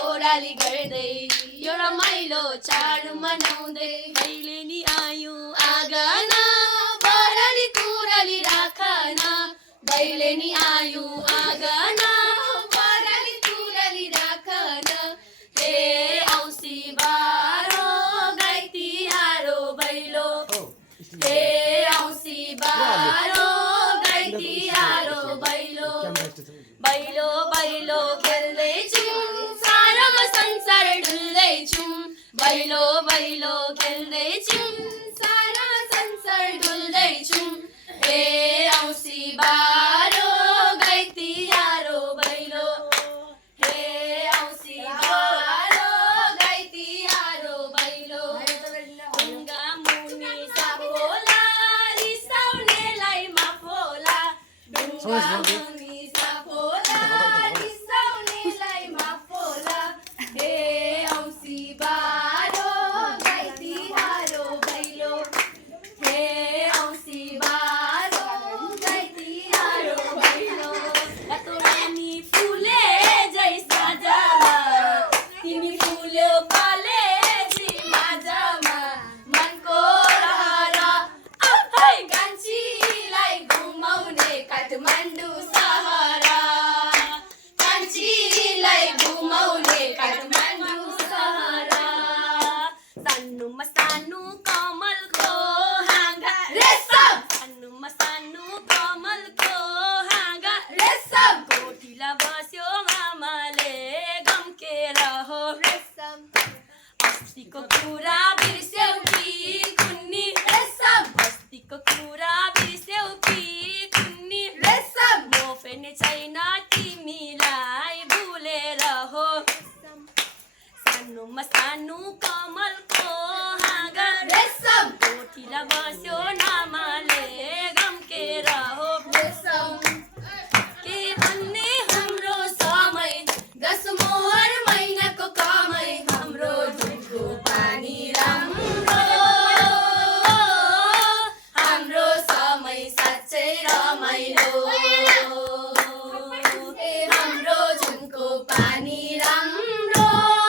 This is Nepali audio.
ओह्राली गर्दै यो रमाइलो चाड मनाउँदै भैलेनी आयो आँगन बराली कुराली राखन भैलेनी आयो आँगन बराली कुराली राखन हे औँसी बारो गाई तिहारो भैलो हे औँसी बारो गाई तिहारो भैलो भैलो भैलो खेल्दैछौँ सारामा संसार डुल्दैछौँ भैलो भैलो खेल्दैछौँ सारामा संसार डुल्दैछौँ हे औँसी बारो गाई तिहारो भैलो हे औँसी बारो गाई तिहारो भैलो ढुङ्गा मुनि साफोला रिसाउनेलाई माफ होला ढुङ्गा मुनि साफोला रिसाउनेलाई माफ होला हे औँसी बारो गाई तिहारो भैलो हे औँसी बारो गाई तिहारो भैलो रातो रानी फुले जै साँझमा तिमी फुल्यो कलेजी माझमा मनको रहर है कान्छीलाई घुमाउने काठमाडौँ सहर कान्छीलाई घुमाउने काठमाडौँ सहर सानोमा सानो कमलको हाँगा रेशम सानोमा सानो कमलको हाँगा रेशम कोठीला बस्यो मामाले गम्केर हो रेशम अस्तिको कुरा बिर्स्यौ कि कुन्नी रेशम अस्तिको कुरा बिर्स्यौ कि कुन्नी रेशम म फेर्ने छैन तिमीलाई भुलेर हो सानोमा सानो कमलको हाँगा रेशम कोठीला बस्यो नामाले गम्केर हो रेशम के भन्ने हाम्रो समय 10 मोहर महिनाको कमाइ हाम्रो दुधको पानी राम्रो हाम्रो समय साँच्चै रमाइलो